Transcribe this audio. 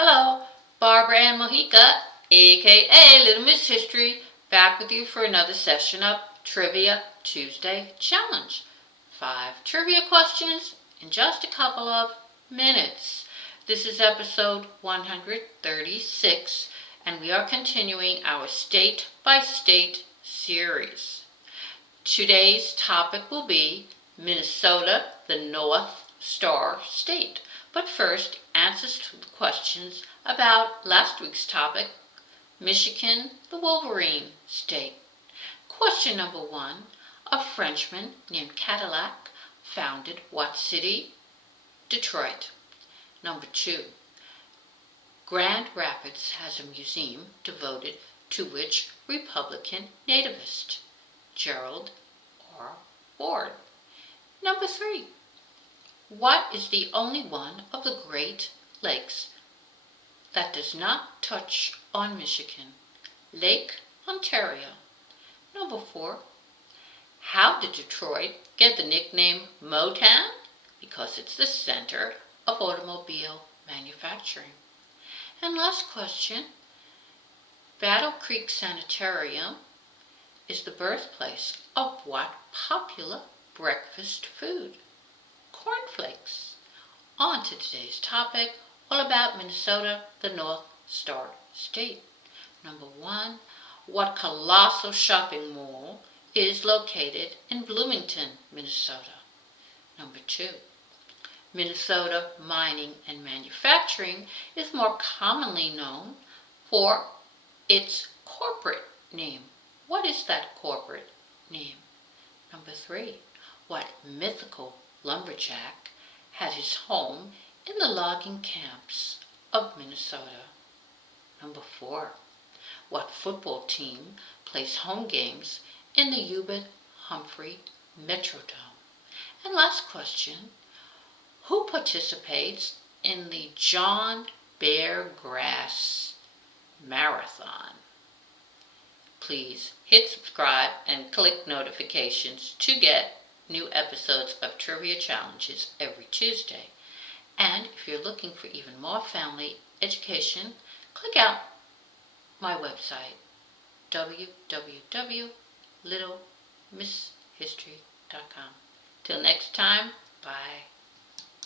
Hello, Barbara Ann Mojica, aka Little Miss History, back with you for another session of Trivia Tuesday Challenge. 5 trivia questions in just a couple of minutes. This is episode 136, and we are continuing our state by state series. Today's topic will be Minnesota, the North Star State. But first, answers to the questions about last week's topic, Michigan, the Wolverine State. Question number 1. A Frenchman named Cadillac founded what city? Detroit. Number 2. Grand Rapids has a museum devoted to which Republican nativist? Gerald R. Ford. Number 3. What is the only one of the Great Lakes that does not touch on Michigan? Lake Ontario. Number 4. How did Detroit get the nickname Motown? Because it's the center of automobile manufacturing. And last question. Battle Creek Sanitarium is the birthplace of what popular breakfast food? Cornflakes. On to today's topic, all about Minnesota, the North Star State. Number 1, what colossal shopping mall is located in Bloomington, Minnesota? Number 2, Minnesota mining and manufacturing is more commonly known for its corporate name. What is that corporate name? Number 3, what mythical lumberjack had his home in the logging camps of Minnesota? Number 4. What football team plays home games in the Hubert Humphrey Metrodome? And last question. Who participates in the John Beargrease Marathon? Please hit subscribe and click notifications to get new episodes of Trivia Challenges every Tuesday. And if you're looking for even more family education, click out my website, www.littlemisshistory.com. Till next time, bye.